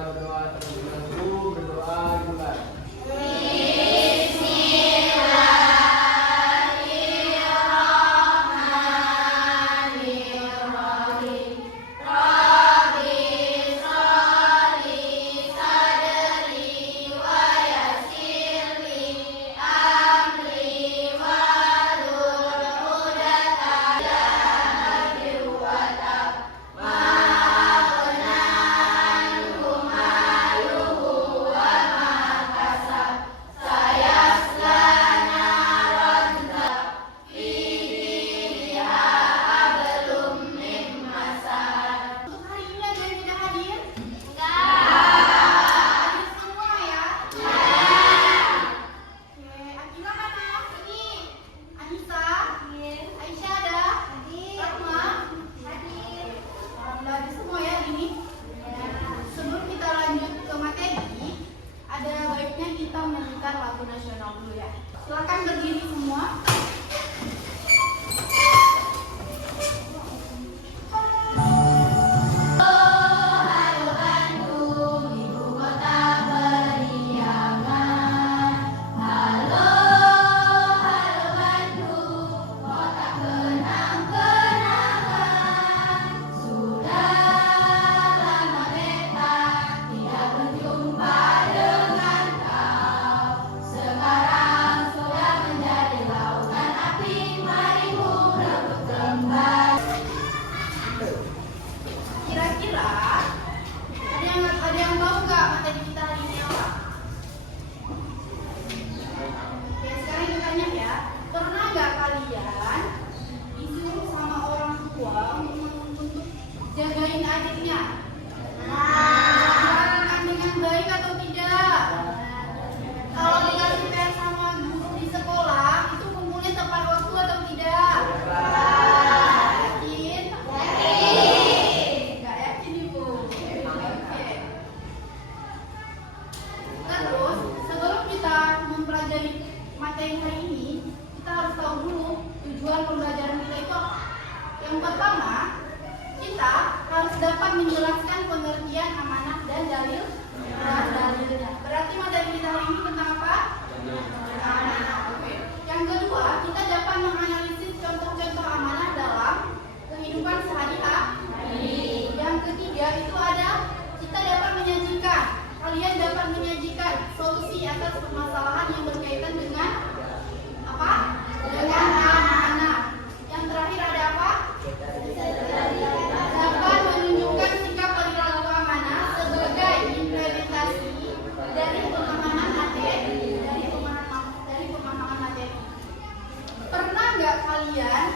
berdoa terlebih dahulu. Berdoa dimulai. Lagu nasional dulu ya. Silakan berdiri semua. Kira-kira ada yang tahu nggak materi kita hari ini apa? Ya sekarang kita tanya ya, pernah nggak kalian disuruh sama orang tua untuk jagain adiknya? Jalankan dengan baik atau tidak? Kalau dikasih PR sama guru di sekolah, itu kumpulnya tepat waktu atau tidak? Materi hari ini kita harus tahu dulu tujuan pembelajaran kita itu apa. Yang pertama, kita harus dapat menjelaskan pengertian amanah dan dalilnya. Berarti materi kita hari ini tentang apa? Amanah. Oke. Yang kedua, kita dapat menganalisis contoh-contoh amanah dalam kehidupan sehari-hari. Yang ketiga itu ada kita dapat menyajikan. Kalian dapat menyajikan solusi atas permasalahan yang berkaitan dengan apa? Dengan amanah. Yang terakhir ada apa? Dapat menunjukkan sikap perilaku amanah sebagai implementasi dari pemahaman materi. Pernah nggak kalian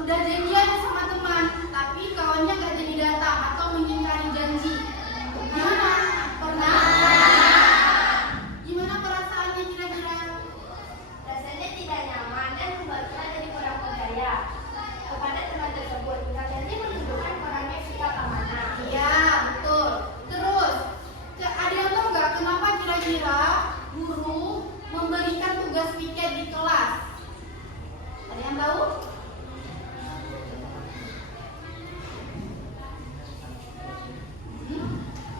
udah janjian sama teman, tapi kawannya nggak jadi datang atau mengingkari janji? Gimana? Pernah? Gimana perasaannya kira-kira? Rasanya tidak nyaman dan membuatnya jadi kurang percaya kepada teman tersebut. Janji menunjukkan orangnya sikap amanah. Iya, betul. Terus, ada yang tahu nggak kenapa kira-kira guru memberikan tugas piket di kelas? Ada yang tahu?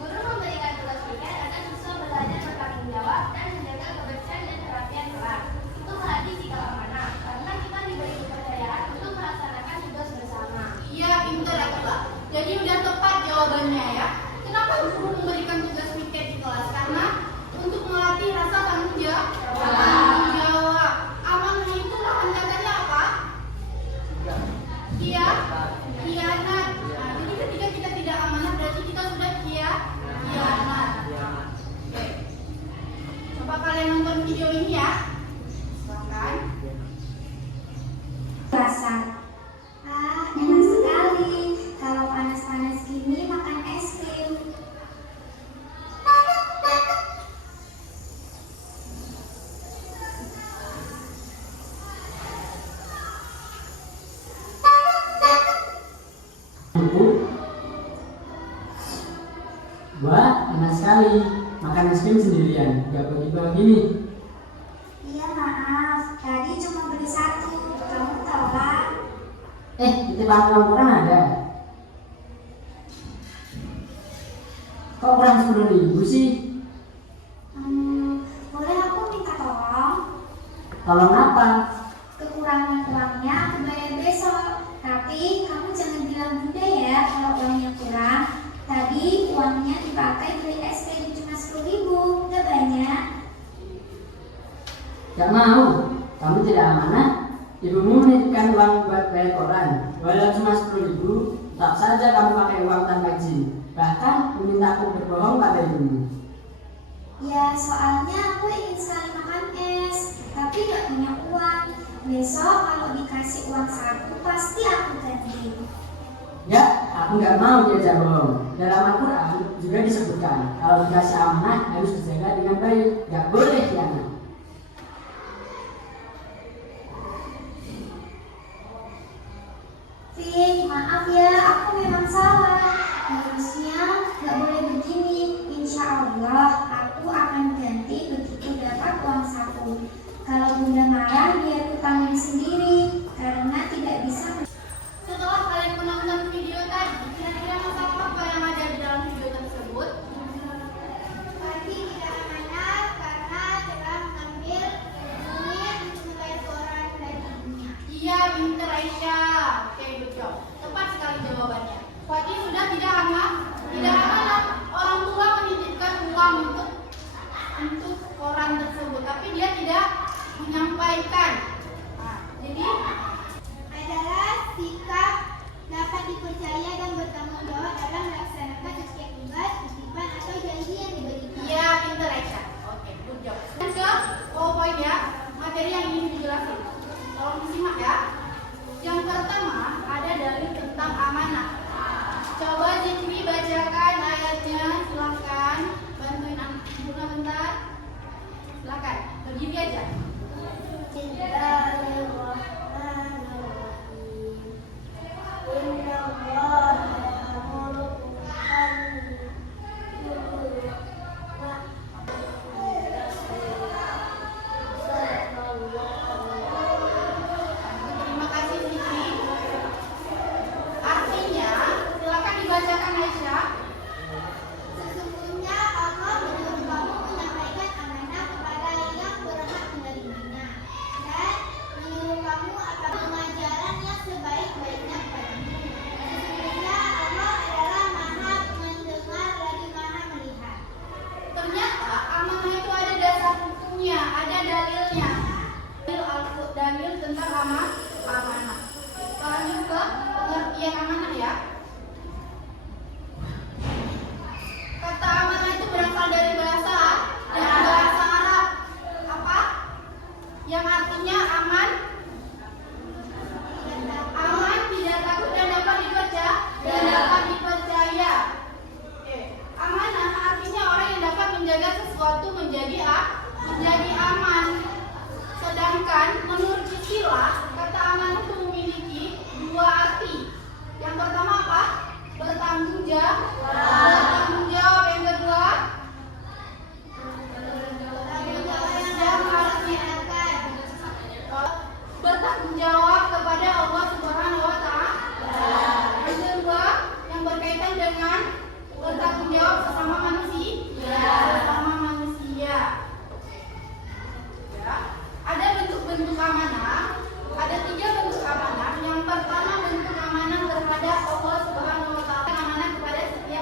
Guru memberikan tugas piket agar siswa belajar bertanggung jawab dan menjaga kebersihan dan kerapian kelas. Itu berarti sikap amanah, karena kita diberi kepercayaan untuk melaksanakan tugas bersama. Iya, pintar ya Kak. Jadi udah tepat jawabannya ya. Kenapa guru memberikan tugas piket di kelas? Karena untuk melatih rasa tanggung jawab. Amanah itu lawan katanya apa? Khianat. Nah, jadi ketika kita tidak amanah berarti kita sudah khianat. Oke. Coba kalian nonton video ini ya. Silakan. Rasa. Enak sekali. Kalau panas-panas gini makan es krim. Wah, enak sekali. Makan es krim sendirian, gak bagi-bagi nih. Iya maaf, tadi cuma beli satu. Kamu tahu kan? Titipan kamu kan ada. Kok kurang 10.000 sih? Boleh aku minta tolong? Tolong apa? Kekurangan uangnya aku bayar besok. Tapi kamu jangan bilang bunda ya kalau uangnya kurang. Tadi uangnya dipakai beli es krim cuma 10.000, nggak banyak. Gak mau. Kamu tidak amanah. Ibumu menitipkan uang buat bayar koran. Walau cuma 10.000, tetap saja kamu pakai uang tanpa izin. Bahkan memintaku berbohong pada ibumu. Ya soalnya aku ingin sekali makan es, tapi nggak punya uang. Besok kalau dikasih uang saku pasti aku ganti. Ya, aku nggak mau diajak bohong. Dalam Al-Quran juga disebutkan kalau dikasih amanah harus dijaga dengan baik. Nggak boleh khianat. Fik, maaf ya, aku memang salah. Harusnya nggak boleh begini. Insya Allah, aku akan ganti begitu dapat uang saku. Kalau bunda marah, biar kutanggung sendiri, karena tidak bisa. Setelah kalian menonton video tadi, kira-kira masalah apa yang ada di dalam video tersebut? Tapi tidak amanah karena telah mengambil duit untuk membayar koran dari ibunya. Iya, pinter Aisyah. Oke, good job. Tepat sekali jawabannya. Fatih sudah tidak amanah. Orang tua menitipkan uang untuk koran tersebut, tapi dia tidak menyampaikan. Nah, jadi Adalah sikap dapat dipercaya dan bertanggung jawab dalam melaksanakan setiap tugas, titipan atau janji yang diberikan. iya, pinter Aisyah. Oke, good job. Ke poin ya, materi yang ingin dijelasin. Tolong disimak ya. Yang pertama ada dalil tentang amanah. Coba Zikri bacakan ayatnya, silahkan. Bantuin Bunda bentar. Silahkan, berdiri aja. Terima kasih Zikri. Artinya, silakan dibacakan Aisyah. Sesungguhnya Allah menyuruh kamu menyampaikan amanah kepada yang berhak menerimanya dan menyuruh kamu akan pengajaran yang sebaik-baiknya padamu. Sesungguhnya Allah adalah Maha Mendengar lagi Maha Melihat. Ternyata amanah itu ada dasar hukumnya, ada dalilnya. Dalil tentang amanah. Sekarang juga pengertian amanah ya. Kata amanah itu berasal dari bahasa Arab. Apa? Yang artinya aman, tidak takut dan dapat dipercaya. Oke. Amanah artinya orang yang dapat menjaga sesuatu menjadi aman. Sedangkan menurut istilah kata amanah itu memiliki dua arti. Yang pertama apa? Bertanggung jawab. Yang kedua bertanggung jawab kepada Allah Subhanahu wa Ta'ala. Yang kedua yang berkaitan dengan bertanggung jawab sesama manusia. Ya. Ada bentuk-bentuk amanah, ada 3 bentuk amanah. Yang pertama bentuk amanah terhadap Allah Subhanahu wa Ta'ala, amanah kepada setiap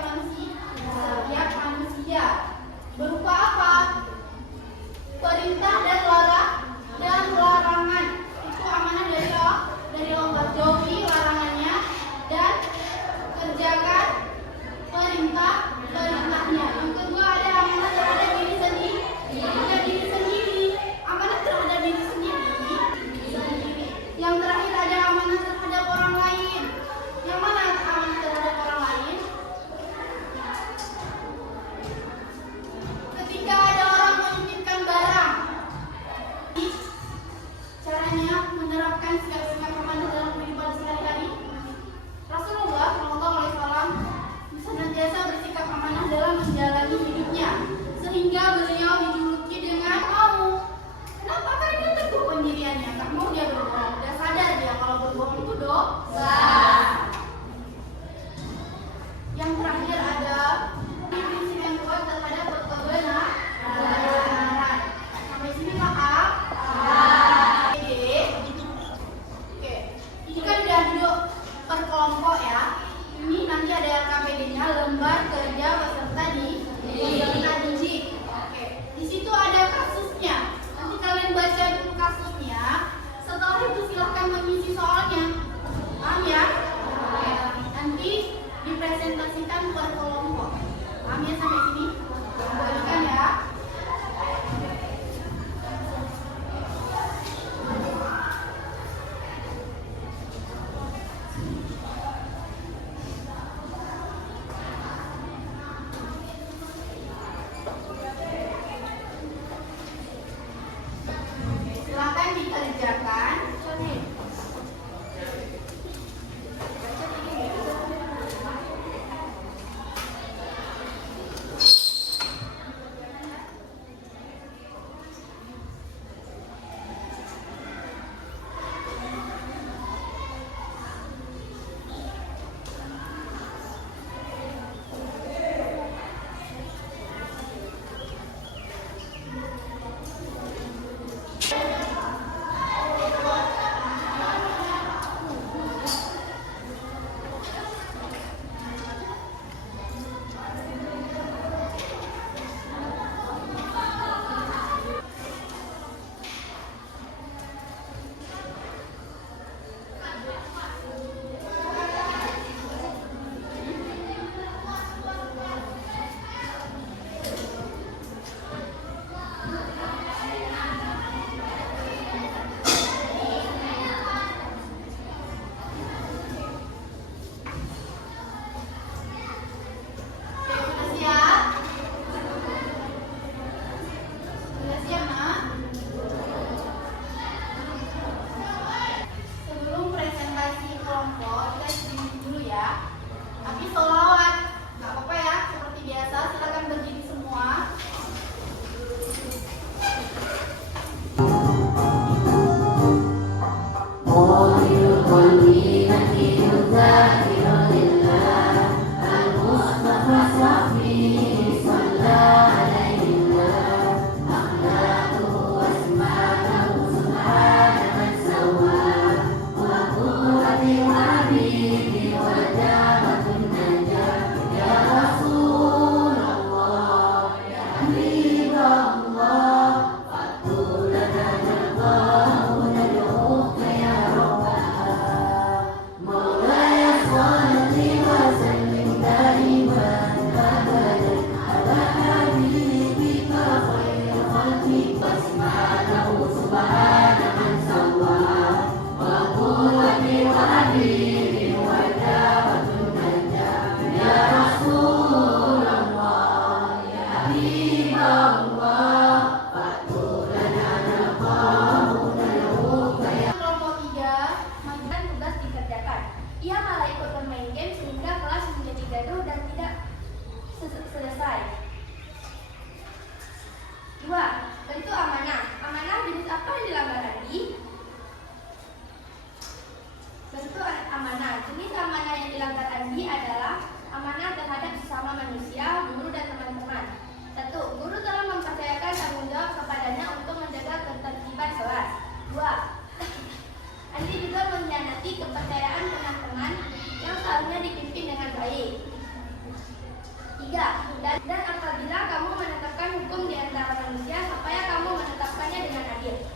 Dan apabila kamu menetapkan hukum di antara manusia, supaya kamu menetapkannya dengan adil.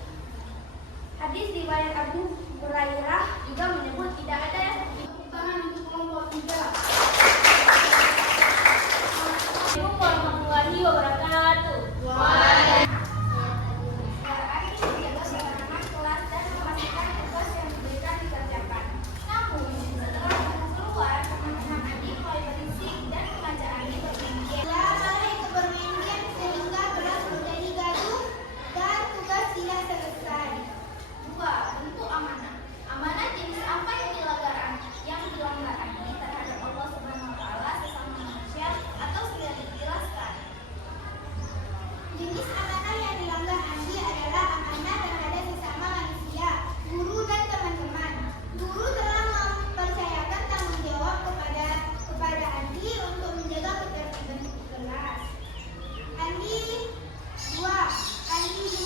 Hadis riwayat Abu Hurairah juga menyebut tidak ada yang Tangan untuk kelompok 3. Assalamualaikum warahmatullahi wabarakatuh. Agar menjaga suasana kelas dan memastikan tugas yang diberikan dikerjakan. Namun, setelah keluar, teman-teman adik mulai berisik dan mengajak adik berpikir. Lalai itu bermain game sehingga kelas menjadi gaduh dan tugas tidak selesai. 2. Bentuk amanah. Amanah jenis apa yang dilanggar Andi terhadap Allah Subhanahu wa taala, sesama manusia, atau sudah dijelaskan? Jenis amanah yang dilanggar Andi adalah amanah terhadap sesama manusia, guru dan teman-teman. Guru telah mempercayakan tanggung jawab kepada Andi untuk menjaga ketertiban kelas. Andi juga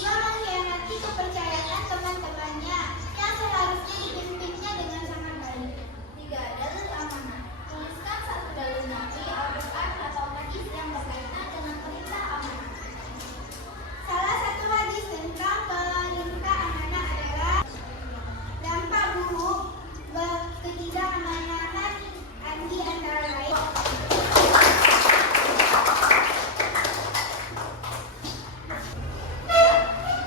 mengkhianati kepercayaan teman-temannya yang seharusnya dipimpinnya dengan sangat baik. 3. Dalil amanah. Tuliskan satu dalil nabi, Al-Quran, atau hadis yang berkaitan dengan perintah amanah. Salah satu hadis tentang perintah amanah adalah dampak buruk ketidakamanan Andi antara lain.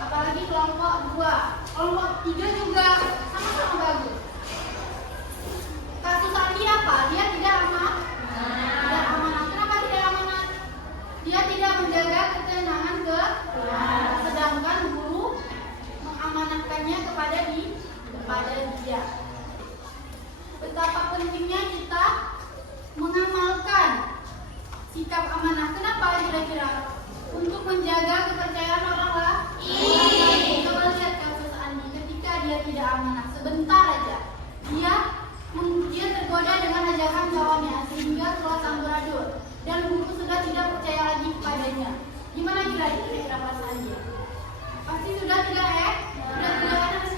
Apalagi kelompok 2. Kelompok 3 juga sama-sama bagus. Kasus Andi apa? Dia tidak amanah. Tidak amanah. Kenapa tidak amanah? Dia tidak menjaga ketenangan sedangkan guru mengamanahkannya kepada dia. Betapa pentingnya kita mengamalkan sikap amanah. Kenapa kira-kira? Untuk menjaga kepercayaan orang lain. Coba lihat kasus Andi ketika dia tidak amanah. Sebentar aja dia tergoda dengan ajakan kawannya sehingga kelas amburadul dan guru sudah tidak percaya lagi kepadanya. Gimana kira-kira perasaan dia? Pasti sudah tidak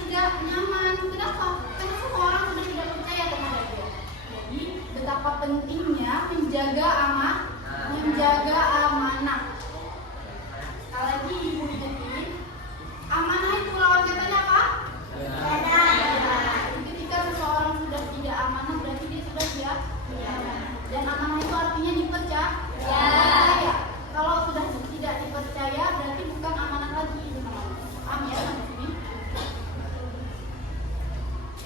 tidak nyaman. Kenapa? Karena semua orang sudah tidak percaya kepada dia. Jadi betapa pentingnya menjaga amanah. Sekali lagi ibu ingetin, amanah itu lawan katanya apa? Jadi ketika seseorang sudah tidak amanah berarti dia sudah tidak amanah. Dan amanah itu artinya dipercaya. Kalau sudah tidak dipercaya berarti bukan amanah lagi. Paham ya sampai sini?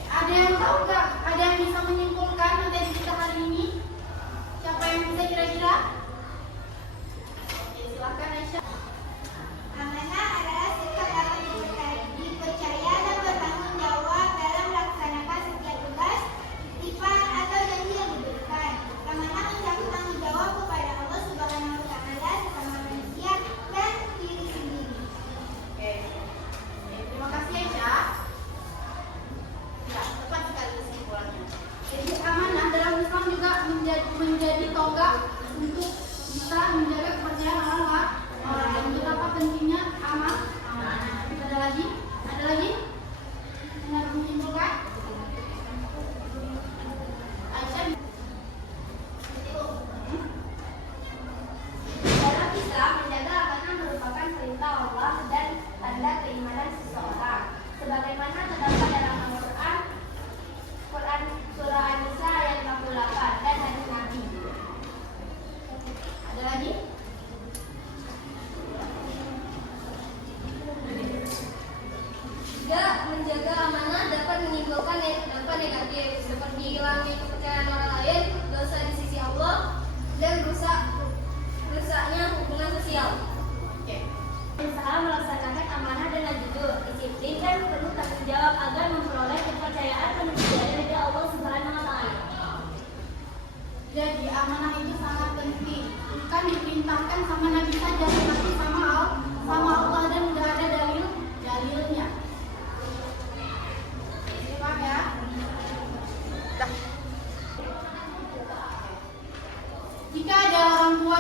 Ada yang tahu nggak? Ada yang bisa menyimpulkan materi kita hari ini? Siapa yang bisa kira-kira? Oke, silakan Aisyah. Amanah adalah sikap dapat dipercaya dan bertanggung jawab dalam melaksanakan setiap tugas, titipan atau janji yang diberikan. Amanah mencakup tanggung jawab kepada Allah Subhanahu wa taala, sesama manusia dan diri sendiri. Oke, terima kasih Aisyah. Ya, tepat sekali kesimpulannya. Jadi amanah dalam Islam juga menjadi tonggak untuk bisa menjaga kepercayaan orang lain. Betapa pentingnya amanah. Ada lagi? Yang harus menyimpulkan? Aisyah. Dalam Islam, menjaga amanah merupakan perintah Allah dan tanda keimanan seseorang. Sebagaimana terdapat dalam Al-Quran Surah An-Nisa ayat 58 dan hadis Nabi. Ada lagi? Juga menjaga amanah dapat menimbulkan dampak negatif seperti hilangnya kepercayaan orang lain, dosa di sisi Allah, dan rusaknya hubungan sosial. Oke. Berusaha melaksanakan amanah dengan jujur, disiplin, dan penuh tanggung jawab agar memperoleh kepercayaan manusia dari Allah Subhanahu wa taala. Jadi amanah itu sangat penting. Bukan diperintahkan sama Nabi saja, tapi sama Allah dan tidak ada dalilnya. Paham ya? Jika ada orang tua